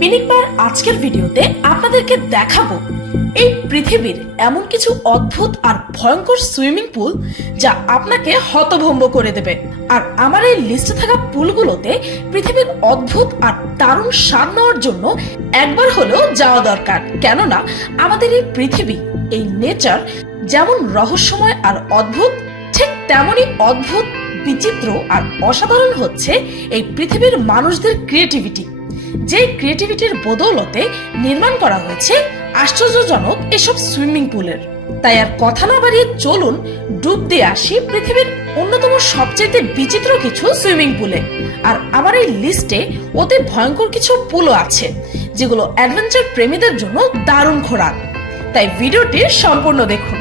মিনিকবার আজকের ভিডিওতে আপনাদেরকে দেখাবো এই পৃথিবীর এমন কিছু অদ্ভুত আর ভয়ঙ্কর সুইমিং পুল যা আপনাকে হতভম্ব করে দেবে। আর আমার এই লিস্টে থাকা পুলগুলোতে পৃথিবীর অদ্ভুত আর দারুণ স্বাদ নেওয়ার জন্য একবার হলেও যাওয়া দরকার। কেননা আমাদের এই পৃথিবী, এই নেচার যেমন রহস্যময় আর অদ্ভুত, ঠিক তেমনই অদ্ভুত, বিচিত্র আর অসাধারণ হচ্ছে এই পৃথিবীর মানুষদের ক্রিয়েটিভিটি। যে ক্রিয়েটিভিটির বদৌলতে নির্মাণ করা হয়েছে, আশ্চর্যজনক এসব সুইমিং পুলের তাই আর কথা না বাড়িয়ে চলুন ডুব দিয়ে আসি পৃথিবীর অন্যতম সবচেয়ে বিচিত্র কিছু সুইমিং পুলে আর আমার এই লিস্টে অতি ভয়ঙ্কর কিছু পুলও আছে, যেগুলো অ্যাডভেঞ্চার প্রেমীদের জন্য দারুণ খোরাক। তাই ভিডিওটি সম্পূর্ণ দেখুন।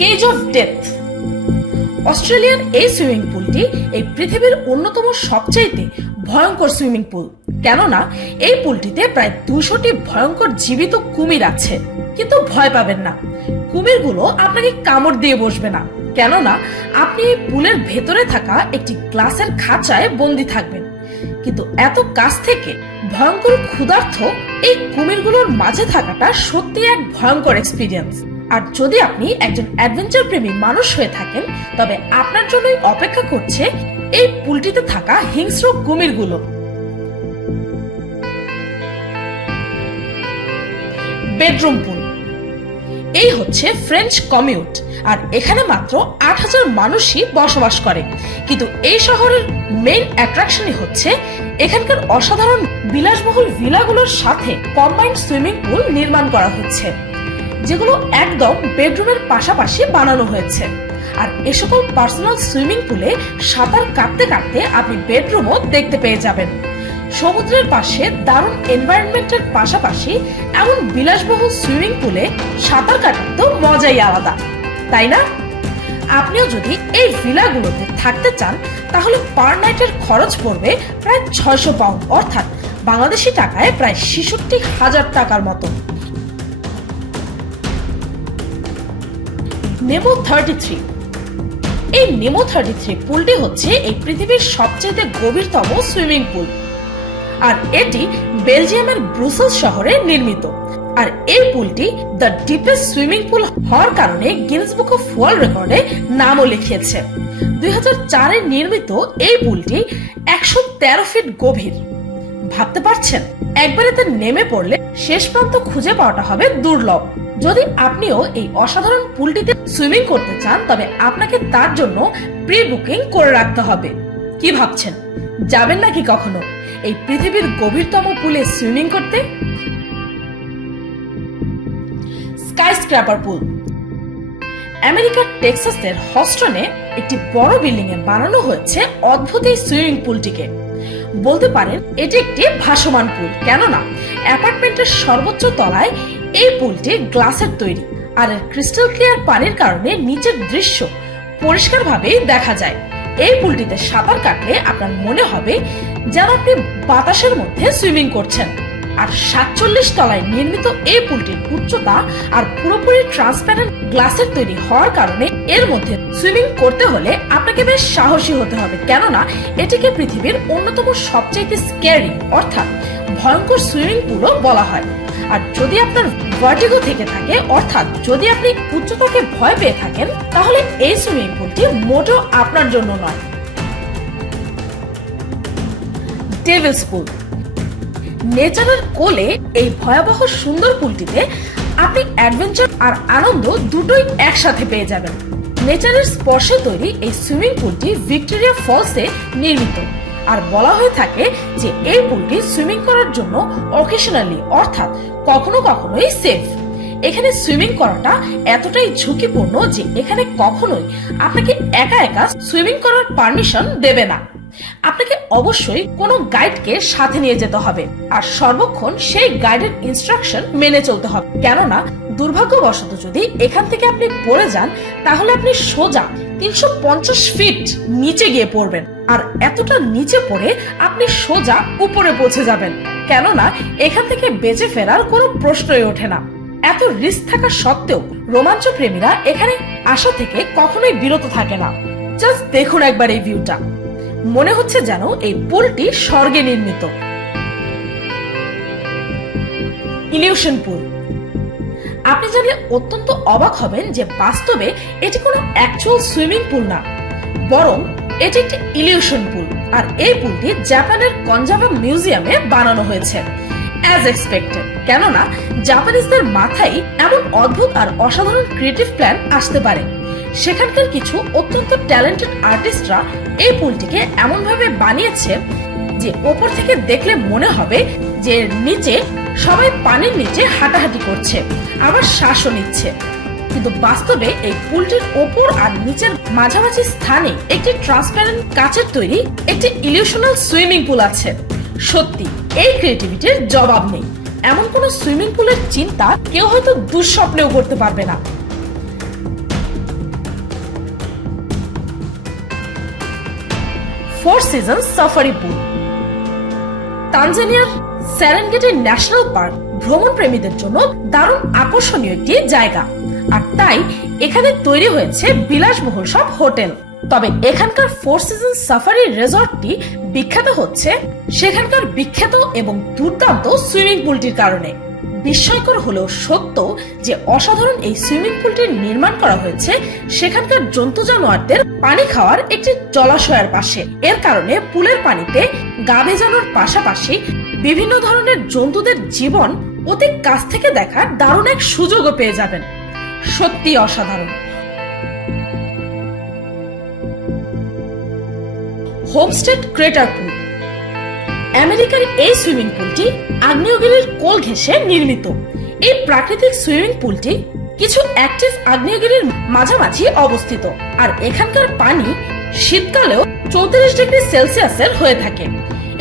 কেজ অফ ডেথ অস্ট্রেলিয়ার এই সুইমিং পুলটি এই পৃথিবীর অন্যতম সবচাইতে ভয়ঙ্কর সুইমিং পুল কেননা, এই পুলটিতে প্রায় দুশোটি ভয়ঙ্কর জীবিত কুমির আছে। কিন্তু ভয় পাবেন না। কুমিরগুলো আপনাকে কামড় দিয়ে বসবে না। কেননা, আপনি এই পুলের ভেতরে থাকা একটি গ্লাসের খাঁচায় বন্দি থাকবেন। কিন্তু এত কাছ থেকে ভয়ঙ্কর ক্ষুধার্থ এই কুমিরগুলোর মাঝে থাকাটা সত্যি এক ভয়ঙ্কর এক্সপিরিয়েন্স আর যদি আপনি একজন অ্যাডভেঞ্চার প্রেমী মানুষ হয়ে থাকেন, তবে আপনার জন্যই অপেক্ষা করছে এই পুলটিতে থাকা হিংস্র কুমিরগুলো। বেডরুম পুল। এই হচ্ছে ফ্রেঞ্চ কমিউট আর এখানে মাত্র আট হাজার মানুষই বসবাস করে। কিন্তু এই শহরের মেইন অ্যাট্রাকশনই হচ্ছে এখানকার অসাধারণ বিলাসবহুল ভিলাগুলোর সাথে কম্বাইন্ড সুইমিং পুল নির্মাণ করা হচ্ছে। যেগুলো একদম বেডরুমের পাশাপাশি বানানো হয়েছে। আর এ সকল পার্সোনাল সুইমিং পুলে সাঁতার কাটতে কাটতে আপনি বেডরুমও দেখতে পেয়ে যাবেন। সমুদ্রের পাশে দারুণ এনভায়রনমেন্টের পাশাপাশি এমন বিলাসবহুল সুইমিং পুলে সাঁতার কাটার তো মজাই আলাদা, তাই না? আপনিও যদি এই ভিলাগুলোতে থাকতে চান, তাহলে পার নাইটের খরচ পড়বে প্রায় ছয়শো পাউন্ড অর্থাৎ বাংলাদেশি টাকায় প্রায় ছেষট্টি হাজার টাকার মতো। নেমো থার্টি থ্রি এই নেমো থার্টি থ্রি পুলটি হচ্ছে এই পৃথিবীর সবচেয়ে গভীরতম সুইমিং পুল। আর এটি বেলজিয়ামের ব্রুসেলস শহরে নির্মিত। আর এই পুলটি দ্য ডিপেস্ট সুইমিং পুল হওয়ার কারণে গিনেস বুক অফ ওয়ার্ল্ড রেকর্ডে নামও লিখিয়েছে। দুই হাজার চারে নির্মিত এই পুলটি একশো তেরো ফিট গভীর। ভাবতে পারছেন? একবারে তা নেমে পড়লে শেষ প্রান্ত খুঁজে পাওয়াটা হবে দুর্লভ। যদি আপনিও এই অসাধারণ পুলটিতে সুইমিং করতে চান, তবে আপনাকে তার জন্য প্রি বুকিং করে রাখতে হবে। কি ভাবছেন? যাবেন নাকি কখনো? এই পৃথিবীর গভীরতম পুলে সুইমিং করতে? Scraper pool. আমেরিকার টেক্সাসের হস্টনে একটি বড় বিল্ডিং এ বানানো হয়েছে অদ্ভুত এই সুইমিং পুলটিকে। বলতে পারেন, এটি একটি ভাসমান পুল। কেননা, অ্যাপার্টমেন্টের সর্বোচ্চ তলায় এই পুলটি গ্লাসের তৈরি আর ক্রিস্টাল ক্লিয়ার পানির কারণে নিচের দৃশ্য পরিষ্কারভাবেই দেখা যায়। এই পুলটিতে সাঁতার কাটলে আপনার মনে হবে যেন আপনি বাতাসের মধ্যে সুইমিং করছেন। আর সাতচল্লিশ তলায় নির্মিত এই পুলটির উচ্চতা আর পুরোপুরি ট্রান্সপ্যারেন্ট গ্লাসের তৈরি হওয়ার কারণে এর মধ্যে সুইমিং করতে হলে আপনাকে বেশ সাহসী হতে হবে। কেননা, এটিকে পৃথিবীর অন্যতম সবচাইতে স্ক্যারি অর্থাৎ ভয়ঙ্কর সুইমিং পুলও বলা হয়। আর যদি আপনার ভার্টিগো থেকে থাকে, অর্থাৎ যদি আপনি উচ্চতাকে ভয় পেয়ে থাকেন, তাহলে এই সুইমিং পুলটি মোটেও আপনার জন্য নয়। পুল নেচারের কোলে এই ভয়াবহ সুন্দর পুলটিতে আপনি অ্যাডভেঞ্চার আর আনন্দ দুটোই একসাথে পেয়ে যাবেন। নেচারের স্পর্শে তৈরি এই সুইমিং পুলটি ভিক্টোরিয়া ফলসে নির্মিত। আর বলা হয়ে থাকে যে এই পুলটি সুইমিং করার জন্য অকেশনালি অর্থাৎ কখনো কখনোই সেফ এখানে সুইমিং করাটা এতটাই ঝুঁকিপূর্ণ যে এখানে কখনোই আপনাকে একা একা সুইমিং করার পারমিশন দেবে না। আপনাকে অবশ্যই কোনো গাইডকে সাথে নিয়ে যেতে হবে আর সর্বক্ষণ সেই গাইডের ইনস্ট্রাকশন মেনে চলতে হবে। কেননা, দুর্ভাগ্যবশত যদি এখান থেকে আপনি পড়ে যান, তাহলে আপনি সোজা তিনশো পঞ্চাশ ফিট নিচে গিয়ে পড়বেন আর এতটা নিচে পড়ে আপনি সোজা উপরে পৌঁছে যাবেন। কেননা এখান থেকে বেঁচে ফেরার কোনো প্রশ্নই ওঠে না। এত রিস্ক থাকা সত্ত্বেও রোমাঞ্চ প্রেমীরা এখানে আসা থেকে কখনোই বিরত থাকে না। জাস্ট দেখুন একবার এই ভিউটা। মনে হচ্ছে যেন এই পুলটি স্বর্গে নির্মিত। Illusion pool. আপনি জানলে অত্যন্ত অবাক হবেন যে বাস্তবে এটি কোনো অ্যাকচুয়াল সুইমিং পুল না, বরং এটি একটি ইলিউশন পুল, আর এই পুলটি জাপানের কনজাভা মিউজিয়ামে বানানো হয়েছে। অ্যাজ এক্সপেক্টেড কেননা জাপানিজদের মাথায় এমন অদ্ভুত আর অসাধারণ ক্রিয়েটিভ প্ল্যান আসতে পারে। সেখানকার কিছু অত্যন্ত ট্যালেন্টেড আর্টিস্টরা এই পুলটিকে এমনভাবে বানিয়েছে যে ওপর থেকে দেখলে মনে হবে যে নিচে সবাই পানির নিচে হাঁটাহাঁটি করছে, আবার শ্বাসও নিচ্ছে। কিন্তু বাস্তবে এই পুলটির ওপর আর নিচের মাঝামাঝি স্থানে একটি ট্রান্সপারেন্ট কাচের তৈরি একটি ইলিউশনাল সুইমিং পুল আছে। সত্যি, এই ক্রিয়েটিভিটির জবাব নেই। এমন কোন সুইমিং পুলের চিন্তা কেউ হয়তো দুঃস্বপ্নেও করতে পারবে না। ফোর সিজন সাফারি পুল তানজানিয়ার স্যারেনগেটি ন্যাশনাল পার্ক ভ্রমণ প্রেমীদের জন্য দারুণ আকর্ষণীয় একটি জায়গা। আর তাই এখানে তৈরি হয়েছে বিলাসবহুল সব হোটেল। তবে এখানকার ফোর সিজন সাফারি রিসর্টটি বিখ্যাত হচ্ছে সেখানকার বিখ্যাত এবং দুর্দান্ত সুইমিং পুলটির কারণে। বিস্ময়কর হলেও সত্য যে অসাধারণ এই সুইমিং পুলটি নির্মাণ করা হয়েছে সেখানকার জন্তু জানোয়ারদের পানি খাওয়ার একটি জলাশয়ের পাশে। এর কারণে পুলের পানিতে গা ভেজানোর পাশাপাশি বিভিন্ন ধরনের জন্তুদের জীবন অতি কাছ থেকে দেখার দারুণ এক সুযোগও পেয়ে যাবেন। সত্যি অসাধারণ। Homestead crater pool. আমেরিকার এই সুইমিং পুলটি আগ্নেয়গিরির কোল ঘেঁষে নির্মিত। এই প্রাকৃতিক সুইমিং পুলটি কিছু অ্যাক্টিভ আগ্নেয়গিরির মাঝামাঝি অবস্থিত। আর এখানকার পানি শীতকালেও চৌত্রিশ ডিগ্রি সেলসিয়াসের হয়ে থাকে।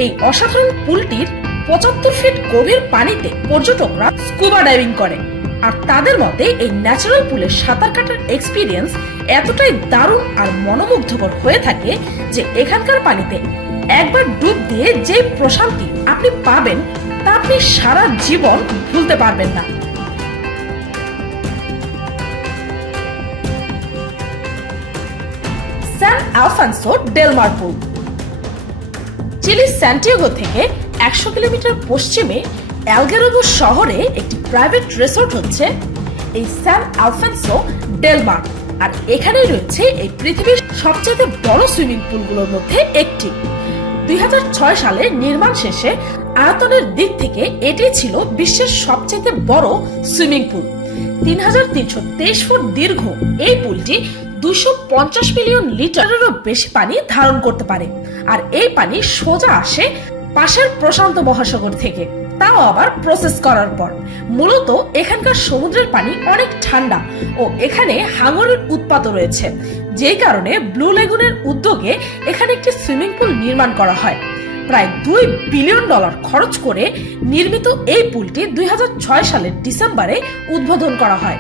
এই অসাধারণ পুলটির পঁচাত্তর ফিট গভীর পানিতে পর্যটকরা স্কুবা ডাইভিং করে। আর তাদের মতে, এই ন্যাচারাল পুলে সাঁতার কাটার এক্সপিরিয়েন্স এতটাই দারুণ আর মনোমুগ্ধকর হয়ে থাকে যে এখানকার পানিতে একবার ডুব দিয়ে যে প্রশান্তি আপনি পাবেন, তা আপনি সারা জীবন ভুলতে পারবেন না। San Alfonso del Mar pool Chile Santiago থেকে একশো কিলোমিটার পশ্চিমে অ্যালগেরোবো শহরে একটি প্রাইভেট রিসোর্ট হচ্ছে এই স্যান আলফেন্সো ডেলমার আর এখানেই রয়েছে এই পৃথিবীর সবচেয়ে বড় সুইমিং পুলগুলোর মধ্যে একটি। দুই সালে নির্মাণ শেষে আয়তনের দিক থেকে এটি ছিল বিশ্বের সবচেয়ে বড় সুইমিং পুল। তিন হাজার তিনশো তেইশ ফুট দীর্ঘ এই পুলটি দুশো পঞ্চাশ মিলিয়ন লিটারেরও বেশি পানি ধারণ করতে পারে। আর এই পানি সোজা আসে পাশের প্রশান্ত মহাসাগর থেকে। তাও আবার প্রসেস করার পর। মূলত এখানকার সমুদ্রের পানি অনেক ঠান্ডা ও এখানে হাঙরের উৎপাত রয়েছে। যেই কারণে ব্লু লেগুনের উদ্যোগে এখানে একটি সুইমিং পুল নির্মাণ করা হয়। প্রায় দুই বিলিয়ন ডলার খরচ করে নির্মিত এই পুলটি দুই হাজার ছয় সালের ডিসেম্বরে উদ্বোধন করা হয়।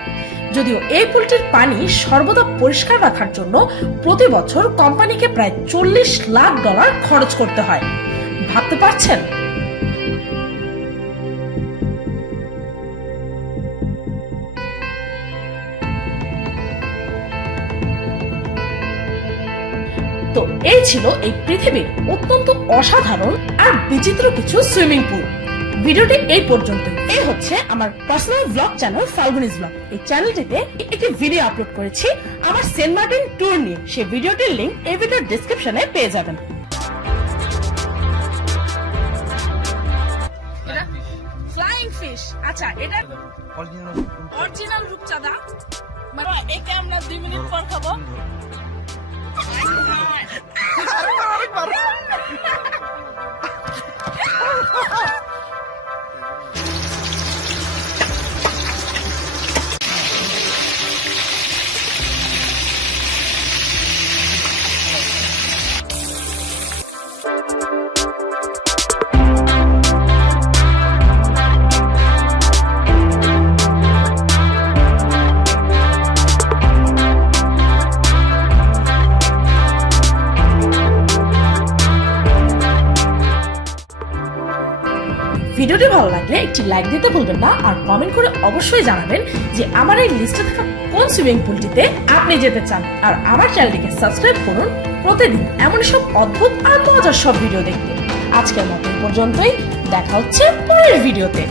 যদিও এই পুলটির পানি সর্বদা পরিষ্কার রাখার জন্য প্রতি বছর কোম্পানিকে প্রায় চল্লিশ লাখ ডলার খরচ করতে হয়। ভাবতে পারছেন? তো এই ছিল এই পৃথিবীর অত্যন্ত অসাধারণ আর বিচিত্র কিছু সুইমিং পুল। ভিডিওটি এই পর্যন্ত এই হচ্ছে আমার personal blog channel Falgunis blog এই চ্যানেলটিতে একটি ভিডিও আপলোড করেছি। আমার সেন্ট মার্টিন ট্যুর নিয়ে। সেই ভিডিওটির লিংক এই ভিডিওর ডিসক্রিপশনে পেয়ে যাবেন। আচ্ছা এটা অরিজিনাল রূপচাঁদা। মানে এটা আমরা দুই মিনিট পর খাব। ভিডিওটি ভালো লাগলে একটি লাইক দিতে ভুলবেন না আর কমেন্ট করে অবশ্যই জানাবেন যে আমার এই লিস্টে থাকা কোন সুইমিং পুলটিতে আপনি যেতে চান। আর আমার চ্যানেলটিকে সাবস্ক্রাইব করুন প্রতিদিন এমন সব অদ্ভুত আর মজার সব ভিডিও দেখতে। আজকের মতো পর্যন্তই। দেখা হচ্ছে পরের ভিডিওতে